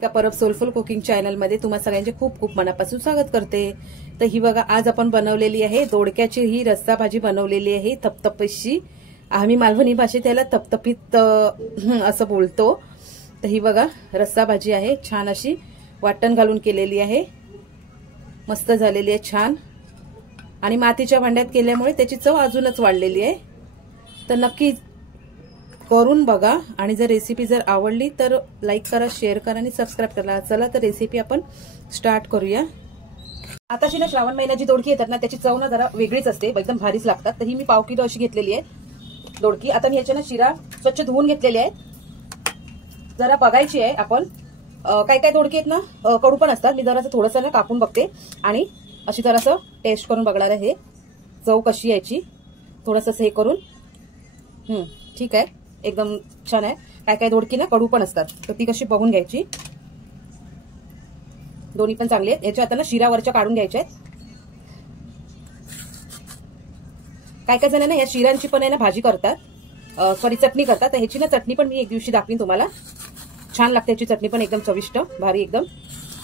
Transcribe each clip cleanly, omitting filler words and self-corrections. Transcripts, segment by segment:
का Parab soulful cooking channel मध्ये तुम्हा सगळ्यांचे खूप खूप मनापासून स्वागत करते। तर ही बघा आज आपण बनवलेली आहे दोडक्याची ही रस्सा भाजी बनवलेली आहे थपथपीशी। आम्ही मालवणी भाषेत त्याला थपथपीत असं बोलतो। तर ही बघा रस्सा भाजी आहे, छान अशी वाटण घालून केलेली आहे, मस्त झालेली आहे छान। आणि मातीच्या भांड्यात केल्यामुळे त्याची चव अजूनच वाढलेली आहे। तर नक्की करून बघा आणि जर रेसिपी जर आवडली तर लाईक करा, शेअर करा आणि सबस्क्राइब करा। चला तर रेसिपी आपण स्टार्ट करूया। आताची ना श्रावण महिन्याची दोडकी येतात ना त्याची चव ना जरा वेगळीच असते, एकदम भारीच लागतात। तर ही मी पाव किलो अशी घेतलेली आहे दोडकी। आता मी याच्या ना शिरा स्वच्छ धुवून घेतलेले आहेत। जरा बघायची आहे आपण, काय काय दोडकी आहेत ना कडू पण असतात। मी जरासं थोडंसं ना कापून बघते आणि अशी जरासं टेस्ट करून बघणार आहे चव कशी यायची, थोडंसं हे करून। ठीक आहे, एकदम छान आहे। काय काय दोडकी ना कडू पण असतात तर ती कशी बघून घ्यायची। दोन्ही पण चांगली आहेत। याच्या आता ना शिरावरच्या काढून घ्यायच्या आहेत। काय काय जण ना या शिरांची पण आहे ना भाजी करतात, सॉरी चटणी करतात। तर ह्याची ना चटणी पण मी एक दिवशी दाखवीन तुम्हाला, छान लागते याची चटणी पण, एकदम चविष्ट भारी एकदम।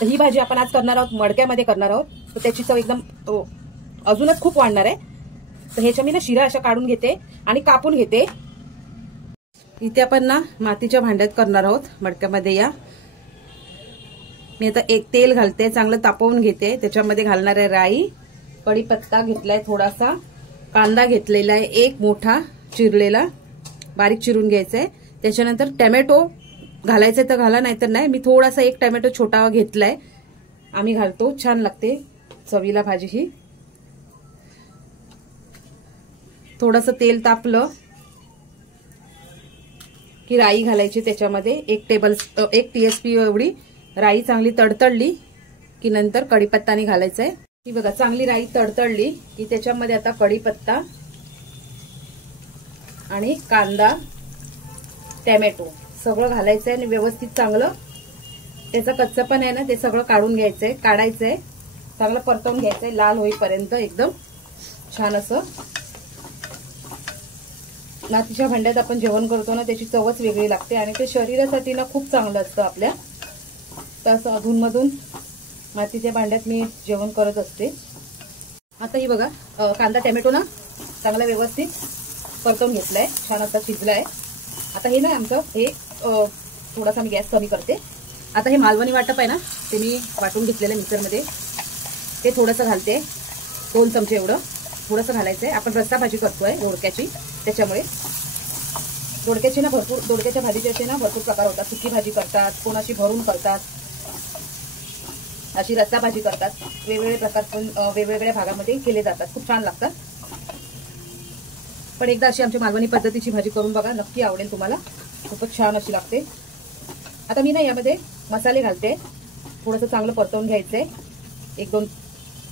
तर ही भाजी आपण आज करणार आहोत मडक्यामध्ये करणार आहोत, तर त्याची चव एकदम अजूनच खूप वाढणार आहे। तर ह्याच्या मी ना शिरा अशा काढून घेते आणि कापून घेते। इथे आपण ना मातीच्या भांड्यात करणार आहोत मडक्यामध्ये। या मी आता एक तेल घालते, चांगलं तापवून घेते। त्याच्यामध्ये घालणार आहे राई, कढीपत्ता घेतलाय थोडासा, कांदा घेतलेला आहे एक मोठा चिरलेला, बारीक चिरून घ्यायचा आहे। त्याच्यानंतर टोमॅटो घालायचं तर घाला, नाहीतर नाही। मी थोडासा एक टोमॅटो छोटा घेतलाय, आम्ही घालतो, छान लागते चवीला भाजी ही। थोडंसं तेल तापलं की राई घालायची त्याच्यामध्ये, एक टीएसपी एवढी राई चांगली तडतडली की नंतर कढीपत्तानी घालायचंय। ही बघा चांगली राई तडतडली की त्याच्यामध्ये आता कढीपत्ता आणि कांदा टोमॅटो सगळं घालायचंय आणि व्यवस्थित चांगलं त्याचं कच्चं पण आहे ना ते सगळं काढून घ्यायचंय, काढायचंय, चांगलं परतवून घ्यायचंय लाल होईपर्यंत एकदम छान असं। मातीच्या भांड्यात आपण जेवण करतो ना त्याची चवच वेगळी लागते आणि ते शरीरासाठी ना खूप चांगलं असतं आपल्या। तर असं अधूनमधून मातीच्या भांड्यात मी जेवण करत असते। आता ही बघा कांदा टोमॅटो ना चांगला व्यवस्थित परतवून घेतलाय, छान असा शिजलाय। आता हे ना आमचं हे थोडासा मी गॅस कमी करते। आता हे मालवणी वाटप आहे ना ते मी वाटून घेतलेलं मिक्सरमध्ये, ते थोडंसं घालते, 2 चमचे एवढं थोडंसं घालायचंय। आपण रस्सा भाजी करतोय दोडक्याची, त्याच्यामुळे दोडक्याची ना भरपूर, दोडक्याच्या भाजीचे ना भरपूर प्रकार होतात। सुकी भाजी करतात, कोणाशी भरून करतात, अशी रस्सा भाजी करतात, वेगवेगळे प्रकार पण वेगवेगळ्या भागामध्ये केले जातात, खूप छान लागतात। पण एकदा अशी आमची मालवणी पद्धतीची भाजी करून बघा, नक्की आवडेल तुम्हाला, खूपच छान अशी लागते। आता मी ना यामध्ये मसाले घालते, थोडंसं चांगलं परतवून घ्यायचंय 1-2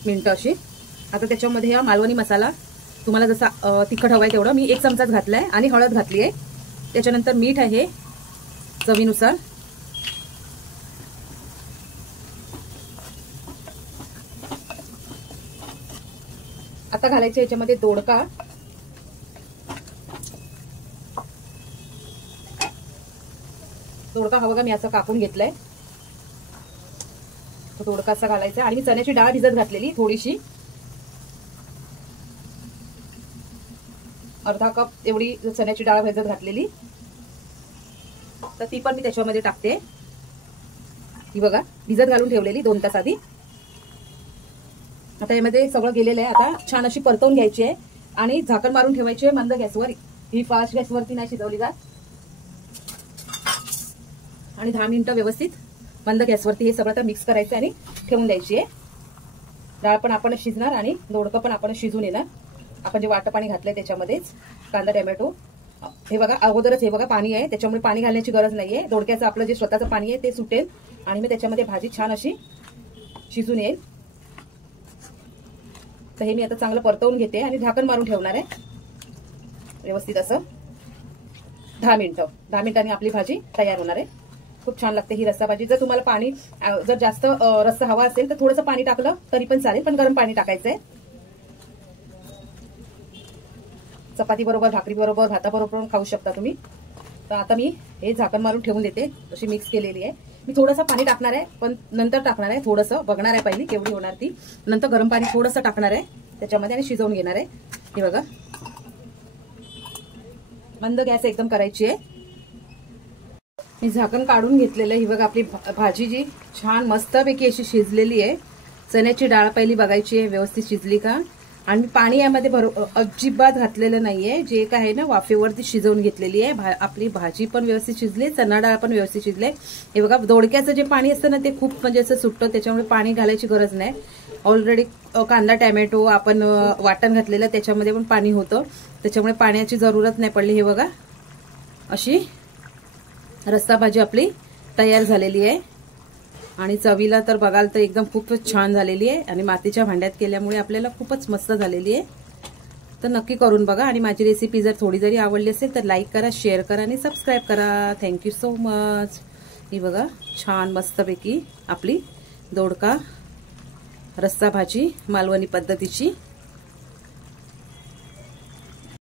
मिनिटं अशी। आता त्याच्यामध्ये हा मालवणी मसाला तुम्हाला जसा तिखट हवाय तेवढं मी 1 चमचाच घातलाय आणि हळद घातली आहे। त्याच्यानंतर मीठ आहे चवीनुसार। आता घालायचे याच्यामध्ये दोडका, दोडका हा बघा मी असं कापून घेतलाय, तो दोडका असा घालायचा। आणि मी चण्याची डाळ भिजत घातलेली थोडीशी, अर्धा कप एवढी चण्याची डाळ भिजत घातलेली, तर ती पण मी त्याच्यामध्ये टाकते। ही बघा भिजत घालून ठेवलेली 2 तास आधी। आता यामध्ये सगळं गेलेलं आहे, आता छान अशी परतवून घ्यायची आहे आणि झाकण मारून ठेवायची आहे मंद गॅसवर। ही फास्ट गॅसवरती नाही शिजवली जात। आणि 10 मिनिटं व्यवस्थित मंद गॅसवरती हे सगळं मिक्स करायचं आणि ठेवून द्यायची आहे। डाळ पण आपण शिजणार आणि दोडकं पण आपण शिजून येणार, आपण जे वाटप पाणी घातलंय त्याच्यामध्येच। कांदा टोमॅटो हे बघा अगोदरच हे बघा पाणी आहे, त्याच्यामुळे पाणी घालण्याची गरज नाहीये। दोडक्याचं आपलं जे स्वतःचं पाणी आहे ते सुटेल आणि मग त्याच्यामध्ये भाजी छान अशी शिजून येईल। तर हे मी आता चांगलं परतवून घेते आणि झाकण मारून ठेवणार आहे व्यवस्थित असं 10 मिनिटं। 10 मिनिटांनी आपली भाजी तयार होणार आहे, खूप छान लागते ही रस्सा भाजी। जर तुम्हाला पाणी जर जास्त रस्सा हवा असेल तर थोडंसं पाणी टाकलं तरी पण चालेल, पण गरम पाणी टाकायचंय। चपाती बरोबर, भाकरी बरोबर, भाता बरोबर खाऊ शकता तुम्ही। तर आता मी हे झाकण मारून ठेवून देते. अशी मिक्स केलेली आहे. मी थोडंसं पाणी टाकणार आहे, पण नंतर टाकणार आहे. थोडंसं बघणार आहे पहिली केवढी होणार ती. नंतर गरम पाणी थोडंसं टाकणार आहे त्याच्यामध्ये आणि शिजवून घेणार आहे. हे बघा, मंद गॅस एकदम करायची आहे. मी झाकण काढून घेतलेलं आहे. ही बघा आपली भाजी जी छान मस्तपैकी अशी शिजलेली आहे. चण्याची डाळ पहिली बघायची आहे व्यवस्थित शिजली का. आणि पाणी यामध्ये अजिबात घातलेलं नाहीये. जे काय आहे ना वाफेवरती शिजवून घेतलेली आहे. आपली भाजी पण व्यवस्थित शिजली, चणा डाळ पण व्यवस्थित शिजले. हे बघा, दोडक्याचं जे पाणी असतं ना ते खूप म्हणजे असं सुटतं, त्याच्यामुळे पाणी घालायची गरज नाही. ऑलरेडी कांदा टॅमॅटो आपण वाटण घातलेलं त्याच्यामध्ये पण पाणी होतं, त्याच्यामुळे पाण्याची जरूरत नाही पडली. हे बघा, अशी रस्सा भाजी आपली तयार झालेली आहे. आणि चवीला तर बघाल तर एकदम खूपच छान झालेली आहे. आणि मातीच्या भांड्यात केल्यामुळे आपल्याला खूपच मस्त झालेली आहे. तर नक्की करून बघा. आणि माझी रेसिपी जर थोडी जरी आवडली असेल तर लाईक करा, शेअर करा आणि सबस्क्राईब करा. Thank you so much. ही बघा छान मस्तपैकी आपली दोडका रस्सा भाजी मालवणी पद्धतीची